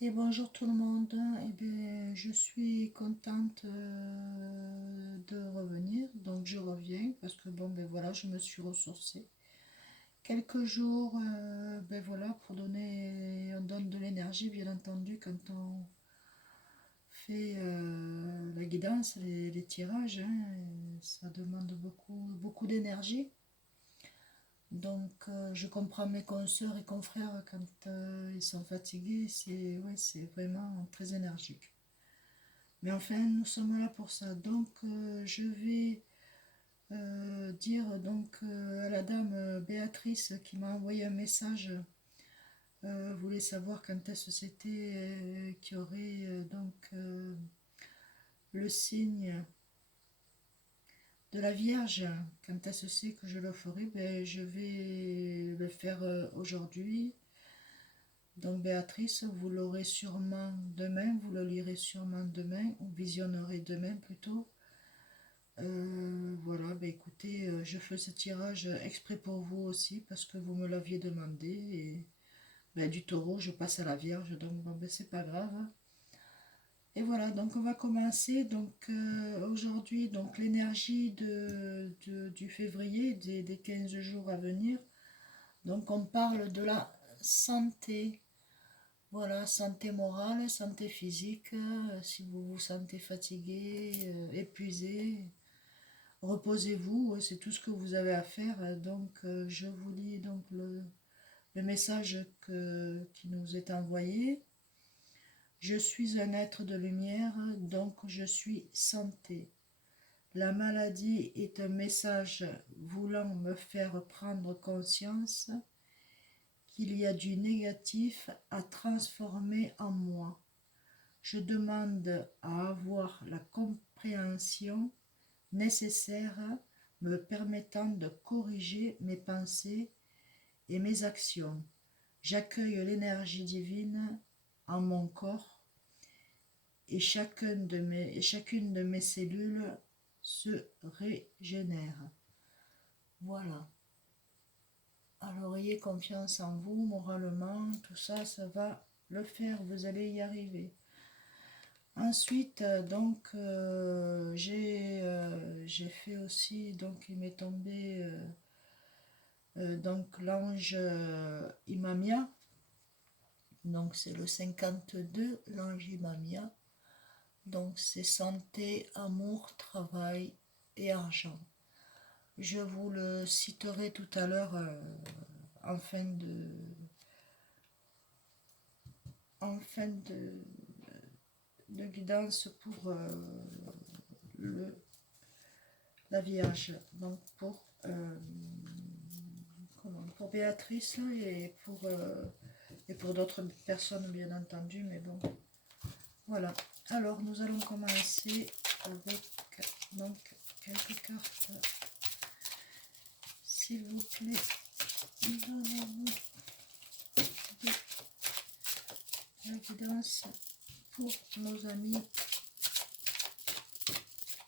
Et bonjour tout le monde. Eh bien, je suis contente de revenir. Donc je reviens parce que bon ben voilà, je me suis ressourcée. Quelques jours, ben voilà, on donne de l'énergie, bien entendu, quand on fait la guidance, les tirages, hein, et ça demande beaucoup d'énergie. Donc je comprends mes consoeurs et confrères quand ils sont fatigués, c'est vraiment très énergique. Mais enfin, nous sommes là pour ça. Donc, je vais dire à la dame Béatrice qui m'a envoyé un message, voulait savoir quand est-ce c'était qu'il y aurait le signe de la Vierge. Quand est-ce c'est que je le ferai? Ben, je vais le faire aujourd'hui. Donc Béatrice, vous l'aurez sûrement demain, vous le lirez sûrement demain, ou visionnerez demain plutôt. Voilà, bah écoutez, je fais ce tirage exprès pour vous aussi parce que vous me l'aviez demandé. Et bah, du taureau, je passe à la Vierge, donc bon, bah, c'est pas grave. Et voilà, donc on va commencer. Donc aujourd'hui, donc l'énergie du février, des 15 jours à venir. Donc on parle de la santé. Voilà, santé morale, santé physique. Si vous vous sentez fatigué, épuisé, reposez-vous, c'est tout ce que vous avez à faire. Donc, je vous lis donc le message qui nous est envoyé. Je suis un être de lumière, donc je suis santé. La maladie est un message voulant me faire prendre conscience qu'il y a du négatif à transformer en moi. Je demande à avoir la compréhension nécessaire me permettant de corriger mes pensées et mes actions. J'accueille l'énergie divine en mon corps et chacune de mes cellules se régénère. Voilà. Alors ayez confiance en vous, moralement, tout ça, ça va le faire, vous allez y arriver. Ensuite, j'ai fait aussi, donc il m'est tombé donc l'ange Imamia, donc c'est le 52, l'ange Imamia, donc c'est santé, amour, travail et argent. Je vous le citerai tout à l'heure en fin de guidance pour la Vierge, donc pour Béatrice et pour d'autres personnes bien entendu, mais bon, voilà. Alors nous allons commencer avec donc quelques cartes, s'il vous plaît. Donnez-nous de la guidance pour nos amis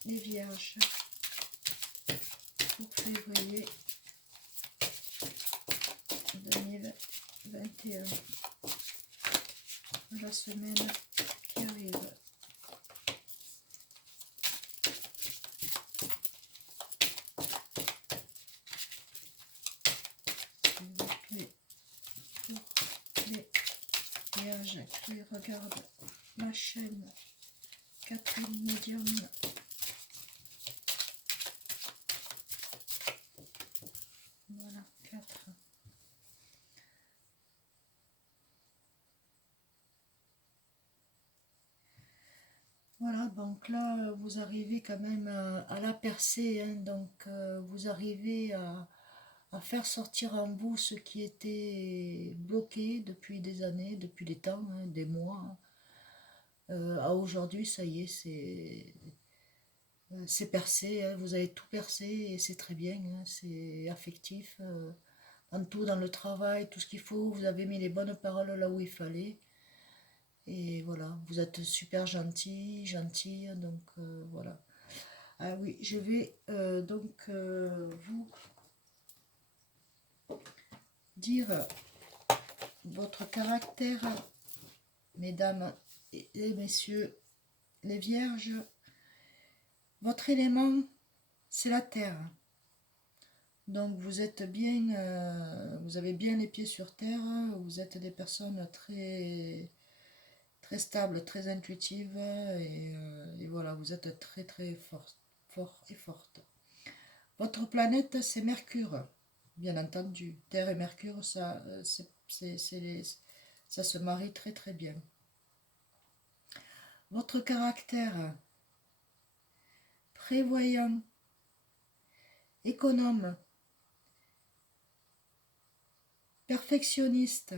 les Vierges pour février 2021, la semaine qui arrive. S'il vous plaît, pour les Vierges qui regardent ma chaîne Catherine Medium. Voilà, 4. Voilà, donc là, vous arrivez quand même à la percée, hein, donc vous arrivez à faire sortir en vous ce qui était bloqué depuis des années, depuis des temps, hein, des mois, hein. À aujourd'hui, ça y est, c'est percé, hein, vous avez tout percé et c'est très bien, hein, c'est affectif, en tout, dans le travail, tout ce qu'il faut, vous avez mis les bonnes paroles là où il fallait. Et voilà, vous êtes super gentil, gentille, donc voilà. Ah oui, je vais vous dire votre caractère mesdames et messieurs, les vierges, votre élément, c'est la terre. Donc vous êtes bien, vous avez bien les pieds sur terre, vous êtes des personnes très, très stables, très intuitives, et voilà, vous êtes très très fort et forte. Votre planète, c'est Mercure, bien entendu. Terre et Mercure, ça, ça se marie très très bien. Votre caractère, prévoyant, économe, perfectionniste,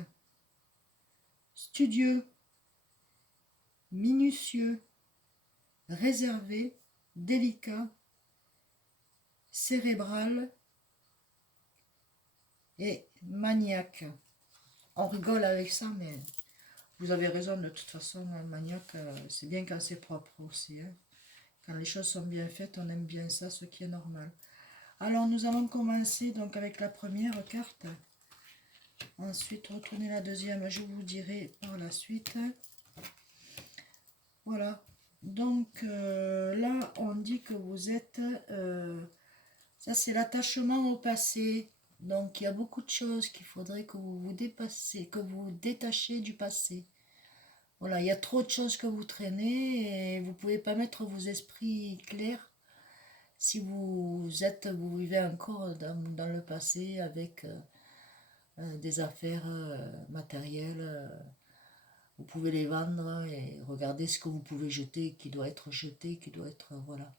studieux, minutieux, réservé, délicat, cérébral et maniaque. On rigole avec ça, mais vous avez raison, de toute façon, un maniaque, c'est bien quand c'est propre aussi. Hein. Quand les choses sont bien faites, on aime bien ça, ce qui est normal. Alors, nous allons commencer donc avec la première carte. Ensuite, retournez la deuxième, je vous dirai par la suite. Voilà. Donc, là, on dit que vous êtes... ça, c'est l'attachement au passé. Donc, il y a beaucoup de choses qu'il faudrait que vous vous dépassez, que vous détachiez du passé. Voilà, il y a trop de choses que vous traînez et vous ne pouvez pas mettre vos esprits clairs si vous vivez encore dans le passé avec des affaires matérielles. Vous pouvez les vendre et regarder ce que vous pouvez jeter, qui doit être jeté, qui doit être... voilà.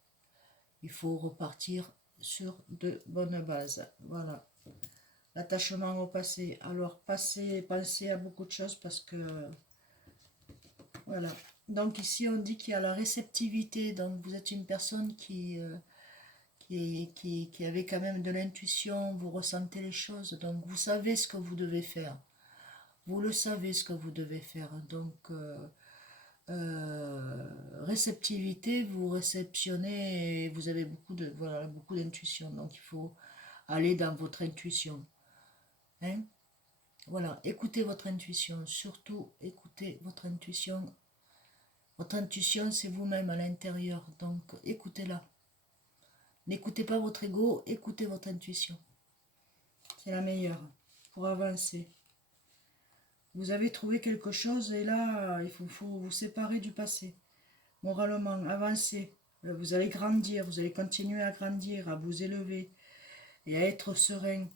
Il faut repartir sur de bonnes bases. Voilà. L'attachement au passé. Alors, pensez à beaucoup de choses parce que... Voilà. Donc ici, on dit qu'il y a la réceptivité. Donc, vous êtes une personne qui avait quand même de l'intuition. Vous ressentez les choses. Donc, vous savez ce que vous devez faire. Vous le savez ce que vous devez faire. Donc, réceptivité, vous réceptionnez et vous avez beaucoup d'intuition. Donc, il faut aller dans votre intuition. Hein? Voilà, écoutez votre intuition, surtout écoutez votre intuition. Votre intuition, c'est vous-même à l'intérieur, donc écoutez-la. N'écoutez pas votre ego, écoutez votre intuition. C'est la meilleure pour avancer. Vous avez trouvé quelque chose et là, il faut vous séparer du passé. Moralement, avancer. Vous allez grandir, vous allez continuer à grandir, à vous élever et à être serein.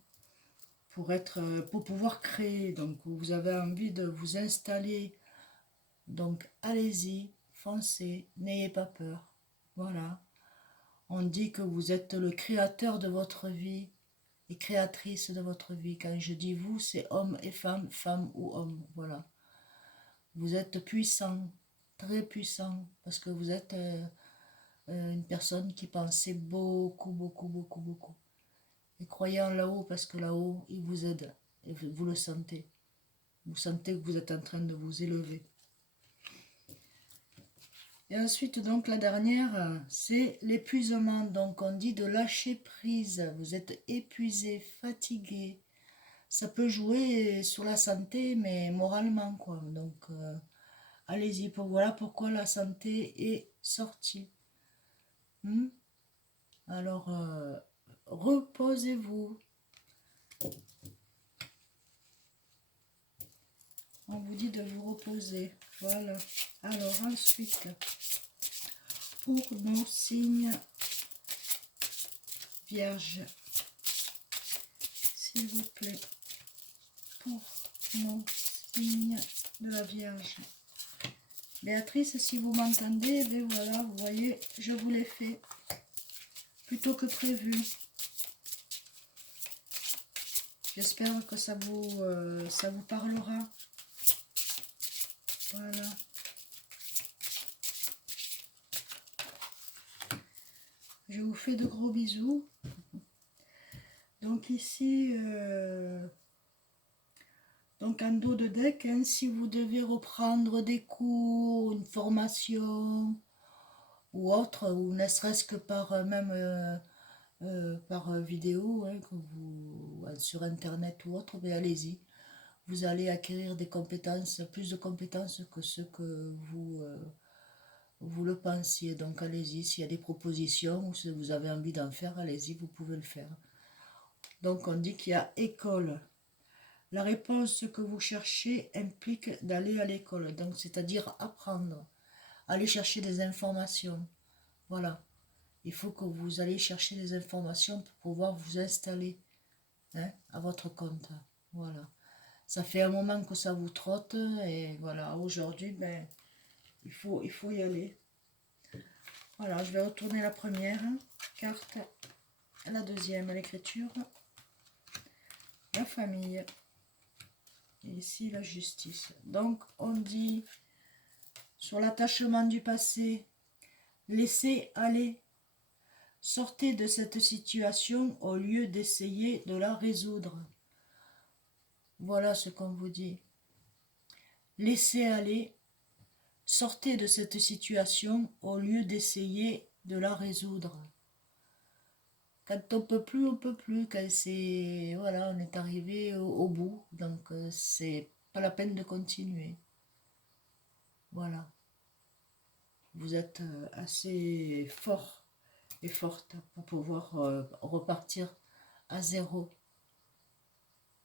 Pour pouvoir créer. Donc vous avez envie de vous installer. Donc allez-y, foncez, n'ayez pas peur. Voilà. On dit que vous êtes le créateur de votre vie et créatrice de votre vie. Quand je dis vous, c'est homme et femme, femme ou homme. Voilà. Vous êtes puissant, très puissant, parce que vous êtes une personne qui pensait beaucoup, beaucoup, beaucoup, beaucoup. Et croyez en là-haut, parce que là-haut, il vous aide. Et vous le sentez. Vous sentez que vous êtes en train de vous élever. Et ensuite, donc, la dernière, c'est l'épuisement. Donc, on dit de lâcher prise. Vous êtes épuisé, fatigué. Ça peut jouer sur la santé, mais moralement, quoi. Donc, allez-y. Voilà pourquoi la santé est sortie. Alors, reposez-vous. On vous dit de vous reposer. Voilà. Alors, ensuite, pour nos signes vierges, s'il vous plaît, pour nos signes de la Vierge. Béatrice, si vous m'entendez, ben voilà, vous voyez, je vous l'ai fait plutôt que prévu. J'espère que ça vous parlera. Voilà. Je vous fais de gros bisous. Donc ici, donc en dos de deck, hein, si vous devez reprendre des cours, une formation ou autre, ou ne serait-ce que par même par vidéo, hein, sur internet ou autre, mais allez-y. vous allez acquérir des compétences, plus de compétences que ce que vous le pensiez. Donc allez-y, s'il y a des propositions ou si vous avez envie d'en faire, allez-y, vous pouvez le faire. Donc on dit qu'il y a école. La réponse que vous cherchez implique d'aller à l'école, donc c'est-à-dire apprendre, aller chercher des informations. Voilà. Il faut que vous alliez chercher des informations pour pouvoir vous installer, hein, à votre compte. Voilà. Ça fait un moment que ça vous trotte et voilà, aujourd'hui, ben, il faut y aller. Voilà, je vais retourner la première carte, la deuxième, l'écriture, la famille, et ici la justice. Donc, on dit sur l'attachement du passé, laissez aller, sortez de cette situation au lieu d'essayer de la résoudre. Voilà ce qu'on vous dit. Laissez aller, sortez de cette situation au lieu d'essayer de la résoudre. Quand on peut plus, on peut plus. Quand c'est, voilà, on est arrivé au bout, donc c'est pas la peine de continuer. Voilà. Vous êtes assez fort et forte pour pouvoir repartir à zéro.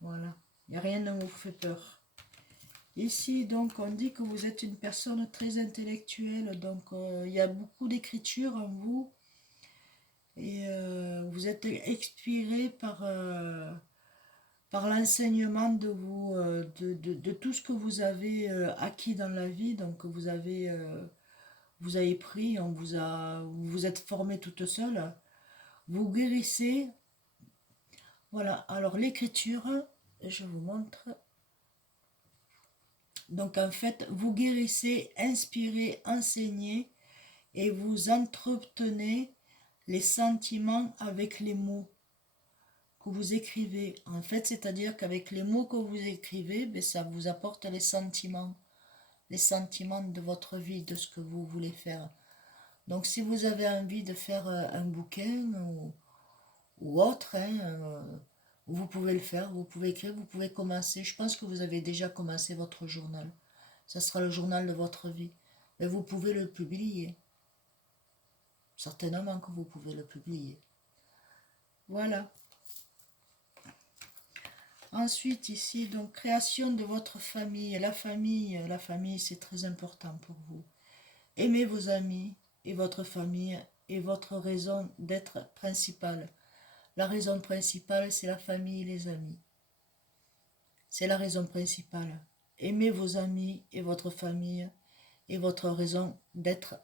Voilà. Il n'y a rien ne vous fait peur. Ici, donc, on dit que vous êtes une personne très intellectuelle, donc il y a beaucoup d'écriture en vous. Et vous êtes inspiré par l'enseignement de tout ce que vous avez acquis dans la vie. Donc vous avez pris, vous vous êtes formé toute seule. Vous guérissez. Voilà, alors l'écriture, je vous montre. Donc en fait, vous guérissez, inspirez, enseignez et vous entretenez les sentiments avec les mots que vous écrivez. En fait, c'est-à-dire qu'avec les mots que vous écrivez, ben, ça vous apporte les sentiments de votre vie, de ce que vous voulez faire. Donc si vous avez envie de faire un bouquin ou autre, hein, vous pouvez le faire, vous pouvez écrire, vous pouvez commencer. Je pense que vous avez déjà commencé votre journal. Ça sera le journal de votre vie. Mais vous pouvez le publier. Certainement que vous pouvez le publier. Voilà. Ensuite, ici, donc, création de votre famille. La famille, c'est très important pour vous. Aimez vos amis et votre famille est votre raison d'être principale. La raison principale, c'est la famille et les amis. C'est la raison principale. Aimez vos amis et votre famille est votre raison d'être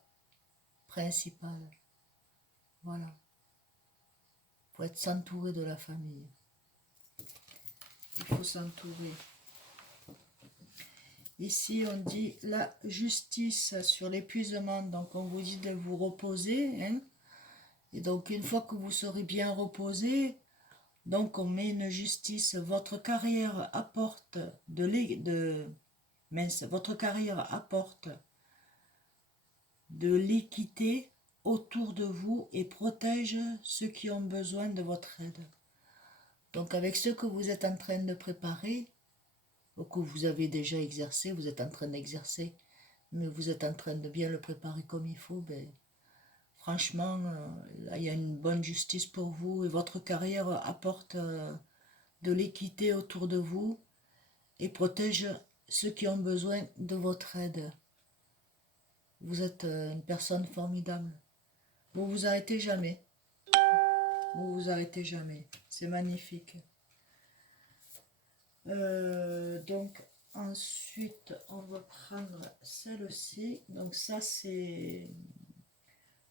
principale. Voilà. Il faut être s'entourer de la famille. Il faut s'entourer. Ici, on dit la justice sur l'épuisement. Donc, on vous dit de vous reposer. Hein. Et donc, une fois que vous serez bien reposé, donc on met une justice. Votre carrière apporte votre carrière apporte de l'équité autour de vous et protège ceux qui ont besoin de votre aide. Donc, avec ce que vous êtes en train de préparer, que vous avez déjà exercé, vous êtes en train d'exercer, mais vous êtes en train de bien le préparer comme il faut, ben, franchement, là, il y a une bonne justice pour vous et votre carrière apporte de l'équité autour de vous et protège ceux qui ont besoin de votre aide. Vous êtes une personne formidable. Vous vous arrêtez jamais. Vous vous arrêtez jamais. C'est magnifique. Donc ensuite on va prendre celle-ci. Donc ça c'est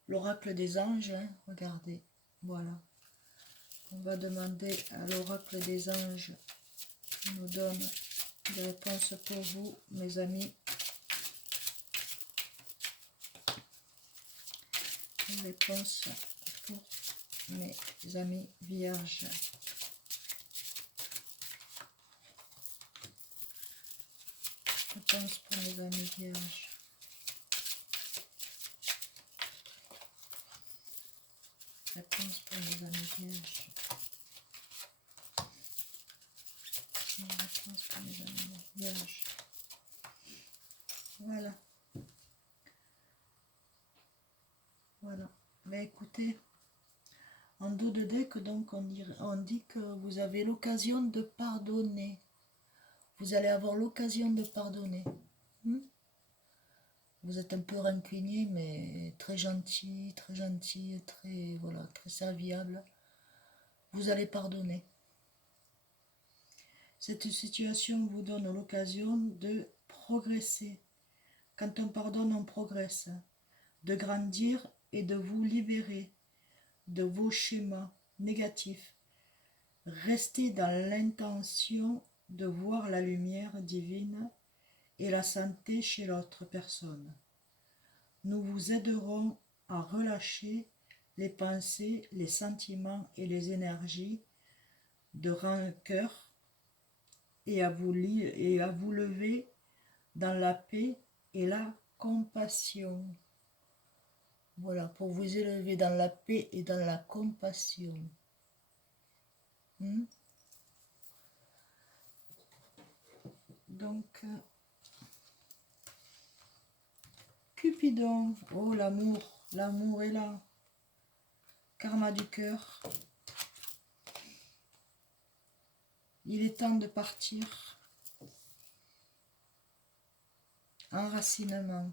l'oracle des anges, hein. Regardez, voilà. On va demander à l'oracle des anges qui nous donne des réponses pour vous, mes amis. Une réponse pour mes amis vierges. Réponse pour mes amis vierges. Réponse pour mes amis vierges. Réponse pour les animaux. Vierge. Voilà. Voilà. Mais écoutez, en dos de deck, donc on dit que vous avez l'occasion de pardonner. Vous allez avoir l'occasion de pardonner. Vous êtes un peu rancunier, mais très gentil, très, voilà, très serviable. Vous allez pardonner. Cette situation vous donne l'occasion de progresser. Quand on pardonne, on progresse. De grandir et de vous libérer de vos schémas négatifs. Restez dans l'intention de voir la lumière divine et la santé chez l'autre personne. Nous vous aiderons à relâcher les pensées, les sentiments et les énergies de rancœur et à vous lever dans la paix et la compassion. Voilà, pour vous élever dans la paix et dans la compassion. Donc, Cupidon, oh l'amour est là. Karma du cœur. Il est temps de partir. Enracinement.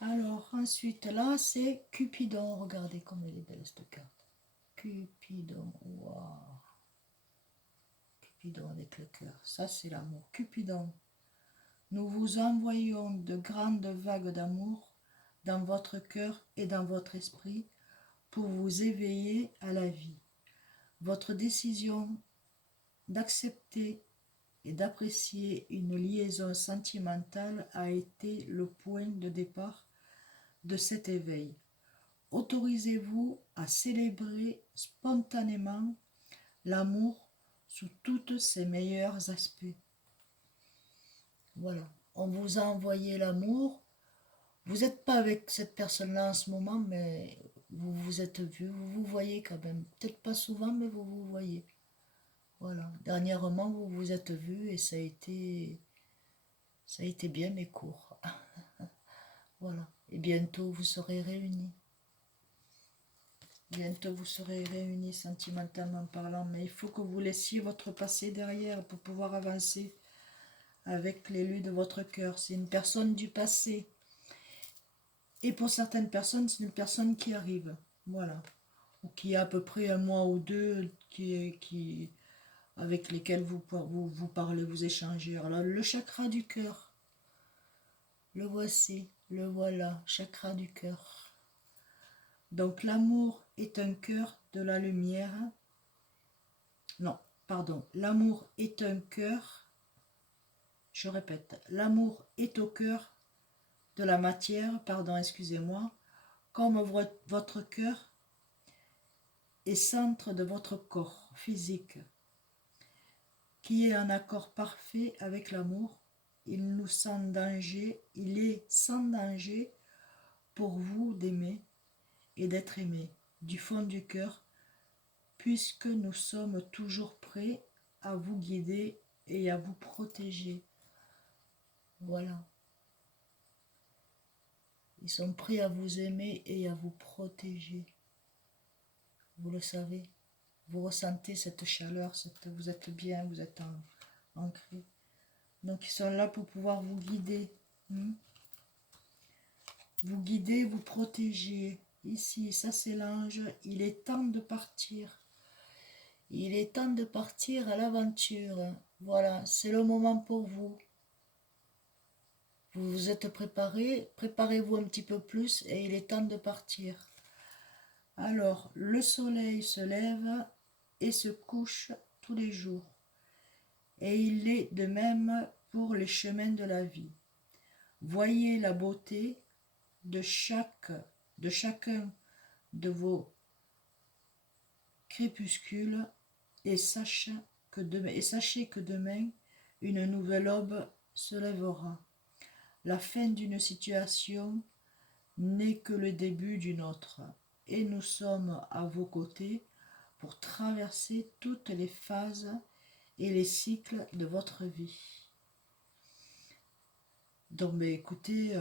Alors, ensuite, là, c'est Cupidon. Regardez comme elle est belle, cette carte. Cupidon, waouh. Cupidon avec le cœur. Ça, c'est l'amour. Cupidon. Nous vous envoyons de grandes vagues d'amour dans votre cœur et dans votre esprit pour vous éveiller à la vie. Votre décision d'accepter et d'apprécier une liaison sentimentale a été le point de départ de cet éveil. Autorisez-vous à célébrer spontanément l'amour sous tous ses meilleurs aspects. Voilà, on vous a envoyé l'amour. Vous n'êtes pas avec cette personne-là en ce moment, mais vous vous êtes vu, vous vous voyez quand même. Peut-être pas souvent, mais vous vous voyez. Voilà, dernièrement, vous vous êtes vu et ça a été bien, mais court. Voilà, et bientôt vous serez réunis. Bientôt vous serez réunis sentimentalement parlant, mais il faut que vous laissiez votre passé derrière pour pouvoir avancer avec l'élu de votre cœur. C'est une personne du passé. Et pour certaines personnes, c'est une personne qui arrive. Voilà. Ou qui a à peu près un mois ou deux avec lesquels vous parlez, vous échangez. Alors, le chakra du cœur. Le voici, le voilà, chakra du cœur. Donc l'amour est un cœur de la lumière. Non, pardon. L'amour est un cœur. Je répète. L'amour est au cœur de la matière. Pardon, excusez-moi. Comme votre cœur est centre de votre corps physique, qui est en accord parfait avec l'amour. Il est sans danger pour vous d'aimer et d'être aimé du fond du cœur, puisque nous sommes toujours prêts à vous guider et à vous protéger. Voilà. Ils sont prêts à vous aimer et à vous protéger. Vous le savez. Vous ressentez cette chaleur, vous êtes bien, vous êtes ancré. Donc ils sont là pour pouvoir vous guider. Vous guider, vous protéger. Ici, ça c'est l'ange. Il est temps de partir. Il est temps de partir à l'aventure. Voilà, c'est le moment pour vous. Vous vous êtes préparés, préparez-vous un petit peu plus et il est temps de partir. Alors, le soleil se lève et se couche tous les jours. Et il est de même pour les chemins de la vie. Voyez la beauté de chacun de vos crépuscules et sachez que demain, une nouvelle aube se lèvera. La fin d'une situation n'est que le début d'une autre, et nous sommes à vos côtés pour traverser toutes les phases et les cycles de votre vie. Donc, ben, écoutez,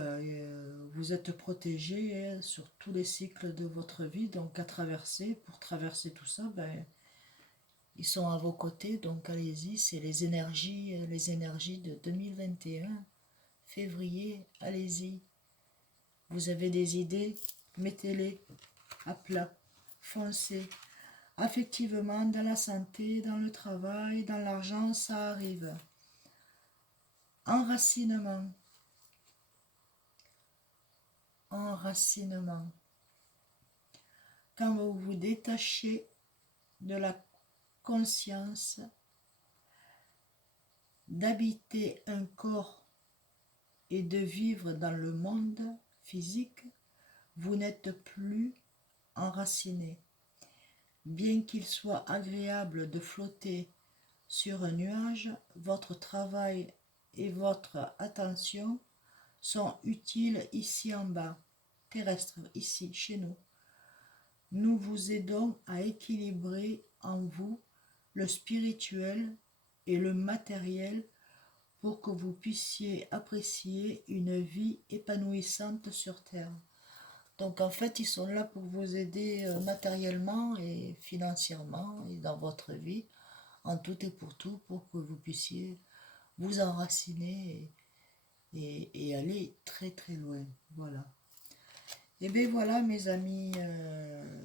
vous êtes protégé sur tous les cycles de votre vie, donc à traverser. Pour traverser tout ça, ben, ils sont à vos côtés, donc allez-y, c'est les énergies de 2021, février, allez-y. Vous avez des idées, mettez-les à plat, foncez. Affectivement, dans la santé, dans le travail, dans l'argent, ça arrive. Enracinement. Enracinement. Quand vous vous détachez de la conscience d'habiter un corps et de vivre dans le monde physique, vous n'êtes plus enraciné. Bien qu'il soit agréable de flotter sur un nuage, votre travail et votre attention sont utiles ici en bas, terrestre, ici, chez nous. Nous vous aidons à équilibrer en vous le spirituel et le matériel pour que vous puissiez apprécier une vie épanouissante sur Terre. Donc en fait, ils sont là pour vous aider matériellement et financièrement et dans votre vie, en tout et pour tout, pour que vous puissiez vous enraciner et aller très très loin. Voilà. Et bien voilà mes amis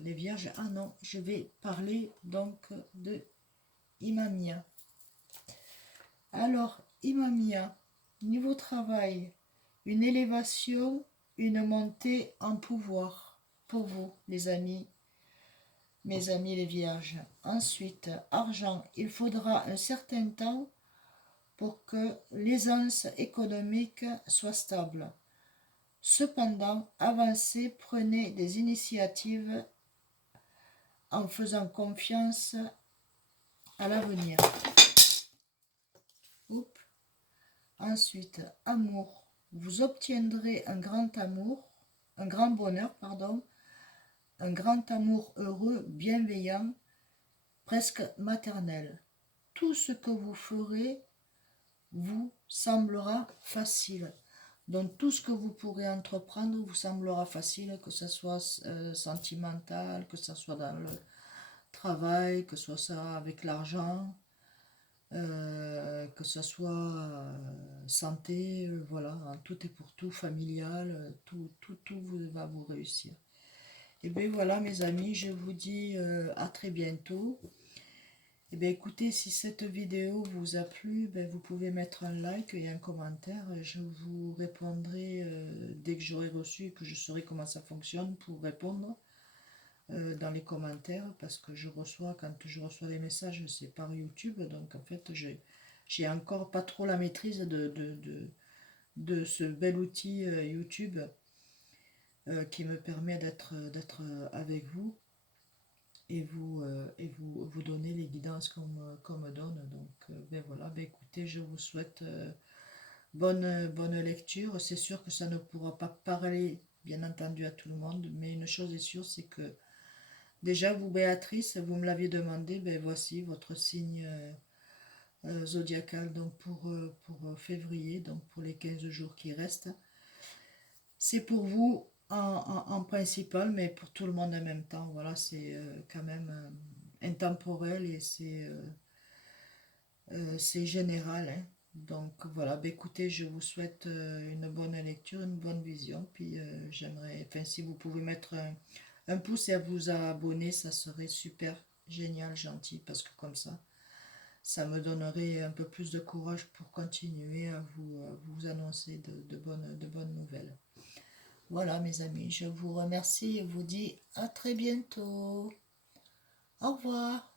les vierges. Ah non, je vais parler donc de Imamia. Alors, Imamia, niveau travail, une élévation, une montée en pouvoir pour vous les amis, mes amis les vierges. Ensuite, argent, il faudra un certain temps pour que l'aisance économique soit stable. Cependant, avancez, prenez des initiatives en faisant confiance à l'avenir. Ensuite, amour. Vous obtiendrez un grand amour, un grand bonheur, pardon, un grand amour heureux, bienveillant, presque maternel. Tout ce que vous ferez vous semblera facile. Donc tout ce que vous pourrez entreprendre vous semblera facile, que ce soit sentimental, que ce soit dans le travail, que ce soit ça avec l'argent, que ce soit santé, voilà, hein, tout est pour tout, familial, tout va vous réussir. Et bien voilà mes amis, je vous dis à très bientôt. Et bien écoutez, si cette vidéo vous a plu, ben, vous pouvez mettre un like et un commentaire. Je vous répondrai dès que j'aurai reçu et que je saurai comment ça fonctionne pour répondre dans les commentaires, parce que quand je reçois les messages, c'est par YouTube. Donc en fait, j'ai encore pas trop la maîtrise de ce bel outil YouTube qui me permet d'être avec vous et vous donner les guidances qu'on me donne. Donc ben voilà, ben écoutez, je vous souhaite bonne lecture. C'est sûr que ça ne pourra pas parler bien entendu à tout le monde, mais une chose est sûre, c'est que déjà vous Béatrice, vous me l'aviez demandé, ben voici votre signe zodiacal donc pour février, donc pour les 15 jours qui restent. C'est pour vous en principal, mais pour tout le monde en même temps. Voilà, c'est quand même intemporel et c'est général. Hein. Donc voilà, bah, écoutez, je vous souhaite une bonne lecture, une bonne vision. Puis j'aimerais, enfin si vous pouvez mettre un pouce et à vous abonner, ça serait super génial, gentil, parce que comme ça me donnerait un peu plus de courage pour continuer à vous annoncer de bonnes nouvelles. Voilà mes amis, je vous remercie et vous dis à très bientôt. Au revoir.